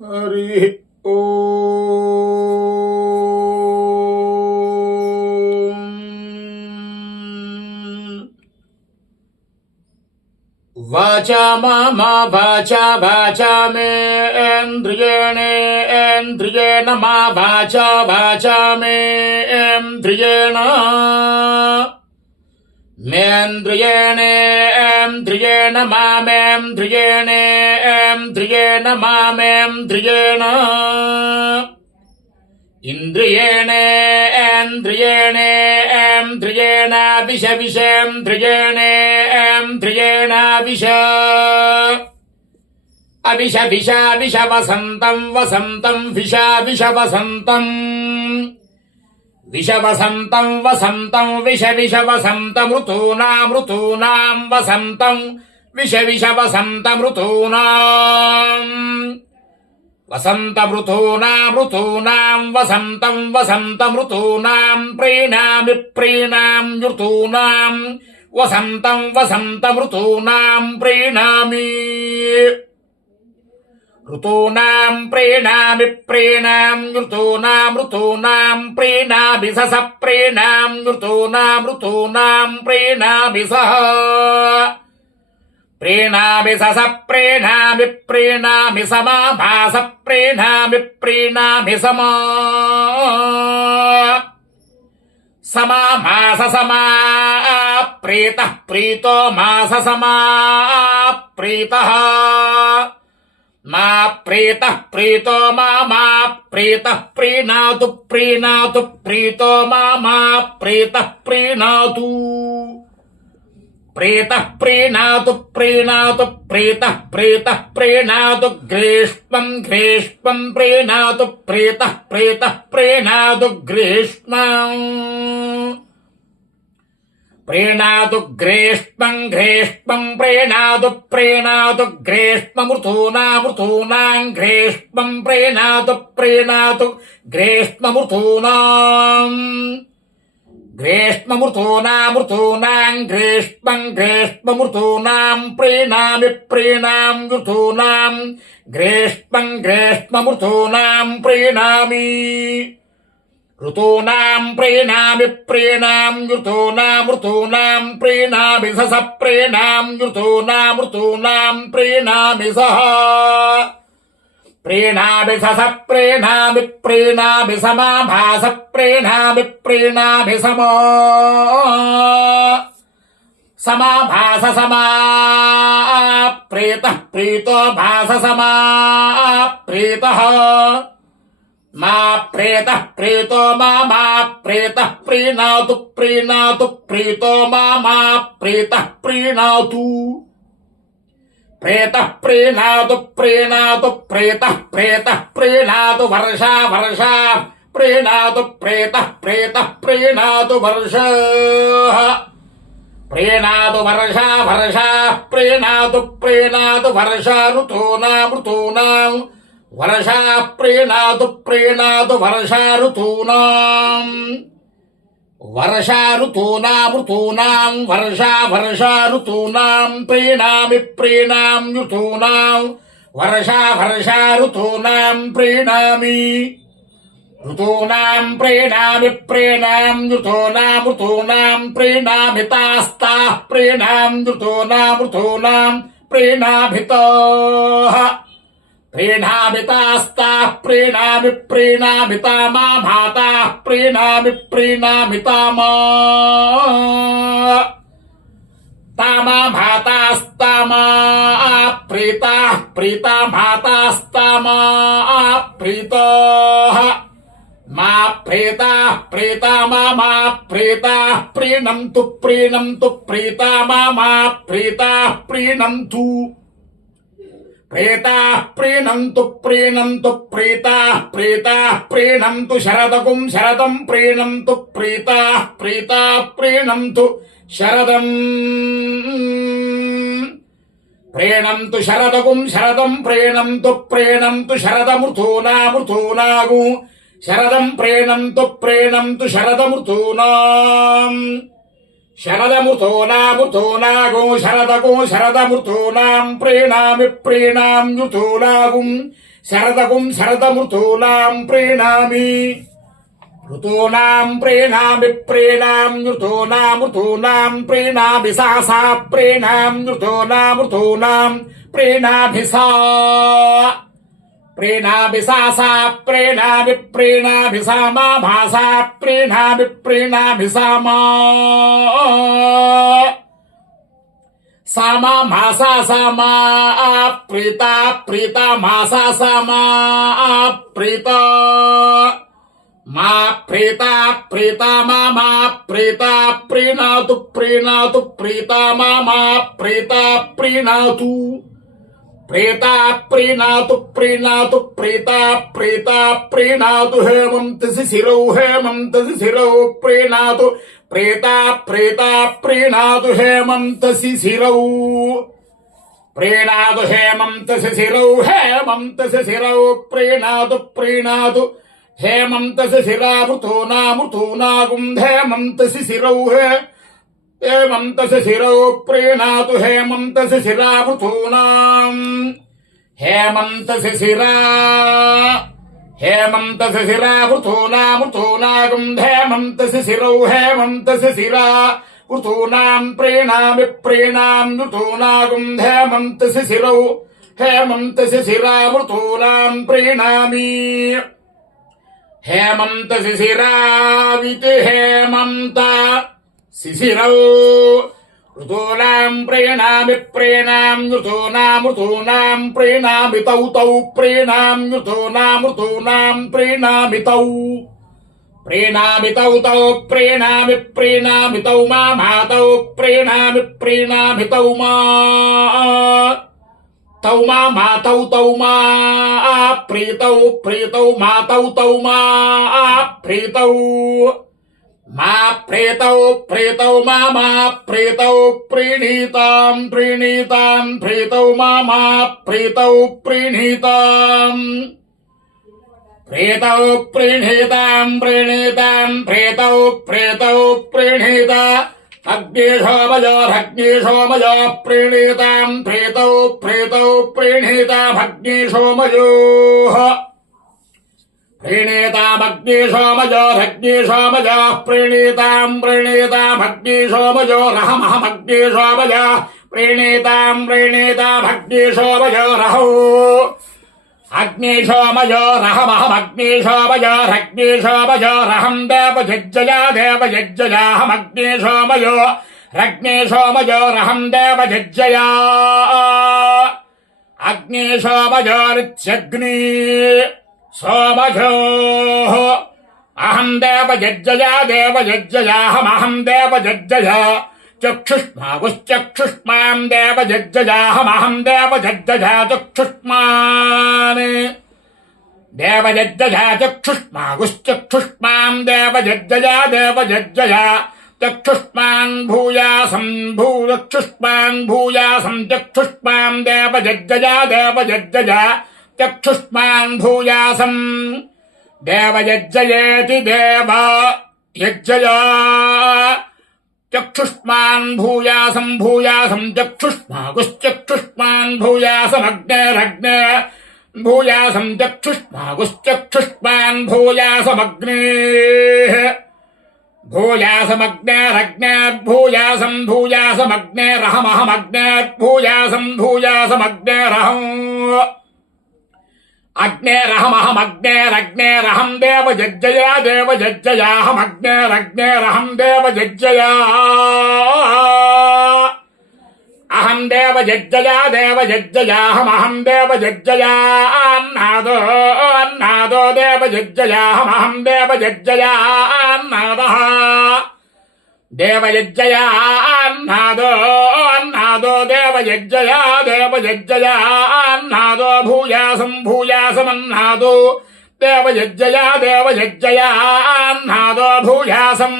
हरि ओम। वाचा मामा वाचा वाचा मेन्द्रियेण मा वाचा वाचा मेन्द्रियेण मेन्द्रियेण मामेन्द्रियेण इन्द्रियेण विषेन्द्रियेण विष अविष वसन्तं वसन्तं विष ऋतूनां वसन्तं विष वसन्तं ऋतूनां वसन्तं ऋतूनां प्रीणामि ऋतूनां वसन्तं ऋतूनां प्रीणामि ऋतूनां प्रीणामि ऋतूनां प्रीणामि सह ऋतूनां प्रीणामि सह प्रीणामि समाभास प्रीणामि समा समाभास समा प्रीतः प्रीतो मास समा प्रीतः मा प्रीतः प्रीतो मा प्रीतः प्रीणातु प्रीतो मा प्रीतः प्रीणातु प्रीतः प्रीणातु प्रीतः प्रीणातु ग्रीष्मं प्रीणातु प्रीतः प्रीणातु ग्रीष्मम् प्रीणातु ग्रीष्मं प्रीणातु ग्रीष्मं ऋतूनां ग्रीष्मं प्रीणातु ग्रीष्मं ऋतूनां ग्रीष्मं ऋतूनां प्रीणामि ऋतूनां ग्रीष्मं ऋतूनां प्रीणामि ऋतूनां प्रीणामि ऋतूनां प्रीणामि सह ऋतूनां प्रीणामि सह प्रीणामि समाभास प्रीणामि समा समाभास समा प्रीतः प्रीतो भास समा प्रीतः मा प्रीतः प्रीतो मा प्रीतः प्रीणातु प्रीतो मा प्रीतः प्रीणातु प्रीतः प्रीणातु प्रीतः प्रीणातु वर्षा प्रीणातु प्रीतः प्रीणातु वर्षा प्रीणातु वर्षा प्रीणातु वर्षा ऋतूनां वर्षा प्रीणातु वर्षा ऋतूनां वर्षा ऋतूनां वर्षा ऋतूनां प्रीणामि ऋतूनां वर्षा ऋतूनां प्रीणामि ऋतूनां प्रीणामि ऋतूनां प्रीणामि तास्ताः प्रीणामि ऋतूनां प्रीणाभिताः प्रीणामितास्ताः प्रीणामि तामा भाताः प्रीणामि तामा भातास्तामा प्रीता भातास्तामा प्रीताः मा प्रीता मा प्रीताः प्रीणन्तु प्रीता मा प्रीताः प्रीणन्तु प्रीताः प्रीणन्तु प्रीताः प्रीणन्तु शरदं प्रीणन्तु प्रीताः प्रीणन्तु शरदम् प्रीणन्तु शरदं प्रीणन्तु शरदमृतूनागु शरदं प्रीणन्तु शरदमृतूनाम् शरदमृतूनागु शरदमृतूनां प्रीणामि ऋतूनागुं శరదగుం శరదమృతూనాం ప్రీణామి ఋతూనాం ప్రీణామి ప్రీణాం ఋతూనామృతూనాం ప్రీణామి సా ప్రీణాం ఋతూనామృతూనాం ప్రీణాభి సా ప్రీణాభి సా ప్రీణాభి ప్రీణాభి సా మా భాసా ప్రీణాభి ప్రీణాభి సా మా మాసా సా మా ప్రీత ప్రీత మాసా సా మా ప్రీత మా ప్రీత ప్రీత మా ప్రీత ప్రీణాతు ప్రీణాతు ప్రీత మా ప్రీత ప్రీణాతు ప్రీత ప్రీణాతు ప్రీణాతు ప్రీత ప్రీత ప్రీణాతు హేమంత శిశిరౌ ప్రీణాతు ప్రీత ప్రీత ప్రీణాతు హేమంత శిశిరౌ ప్రీణాతు హేమంత శిశిరౌ ప్రీణాతు ప్రీణాతు హేమంత శిశిరామృతూనామృతూనాగుం హేమంత శిశిరౌ హేమంత శిశిరౌ ప్రీణాతు హేమంత శిశిరామృతూనాం హేమంత శిశిరామృతూనామృతూనాగుం హేమంత శిశిరౌ హేమంత శిశిరామృతూనాం ప్రీణామి ప్రీణాం ఋతూనాగుం హేమంత శిశిరౌ హేమంత శిశిరామృతూనాం ప్రీణామి హేమంత శిశిరావితి హేమంత శిశిరౌ ఋతూనాం ప్రీణామి ప్రీణాం ఋతూనామృతూనాం ప్రీణామి తౌ ప్రీణాం ఋతూనామృతూనాం ప్రీణామి తౌ ప్రీణామి ప్రీణామి తౌ మాతౌ ప్రీణామి ప్రీణామి తౌ మాతౌ ప్రీతౌ మాతౌ ప్రీతౌ మా ప్రీతౌ మా ప్రీతౌ ప్రీణీతాం ప్రీతౌ మా ప్రీతౌ ప్రీణీతాం ప్రీతౌ ప్రీణీత అగ్నిశోమయో ప్రీణీతాం ప్రీతౌ ప్రీణీత భగ్నిశోమయో ప్రీణీతామగ్నిశోమయో ప్రీణీతామగ్నిశోమయో రహమహమగ్నిశోమయ ప్రీణీతామగ్నిశోమయో రహౌ అగ్నిశోమయో రహమహమగ్నిశోమయో రహం దేవజజ్జయాహమగ్నిశోమయో రగ్నిశోమయో రహం దేవజజ్జయా అగ్నిశోమయోరిత్యగ్ని సోమజో అహం దేవజజ్జయాహమహం దేవజజ్జయా చక్షుష్మాగుశ్చక్షుష్మాం దేవజజ్జయాహమహం దేవజజ్జయా చక్షుష్మాన్ దేవజజ్జయా చక్షుష్మాగుశ్చక్షుష్మాం దేవజజ్జయా చక్షుష్మాన్ భూయాసం చక్షుష్మాం దేవజజ్జయా చక్షుష్మాన్ భూయాసం దేవయజ్జయేతి దేవ యజ్జయా చక్షుష్మాన్ భూయాసం చక్షుష్మాగుశ్చక్షుష్మాన్ భూయాసమగ్నేరగ్నే భూయాసం చక్షుష్మాగుశ్చక్షుష్మాన్ భూయాసమగ్నే భూయాసమగ్నేరహమహమగ్నేర్భూయాసమగ్నేరహం అగ్నేరహమహమగ్నేరగ్నేరహం దేవజజ్జయాహమగ్నేరగ్నేరహం దేవజజ్జయా అహం దేవజజ్జయాహమహం దేవజజ్జయా అన్నాదో దేవజజ్జయాహమహం దేవజజ్జయా అన్నాదః దేవయజ్జయాన్నాదో దేవయజ్జయాన్నాదో భూయాసమన్నాదో దేవయజ్జయాన్నాదో భూయాసం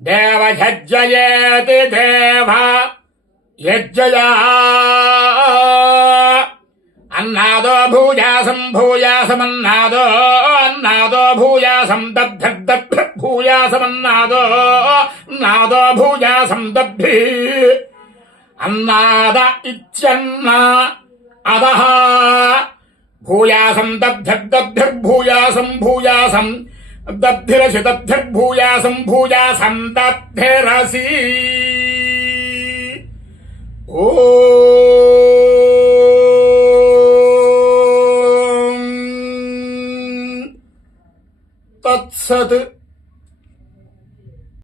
దేవయజ్జయేతి దేవ యజ్జయా అన్నాదో భూయాసమన్నాదో భూయాసం భూయాసమన్నాదో భూయాసం దబ్ధి అన్నాద ఇత్యన్న అదః భూయాసం దద్ధిర్దద్ధిర్భూయాసం భూయాసం దద్ధిరసి దద్ధిర్భూయాసం భూయాసం దద్ధిరసి ఓం తత్సత్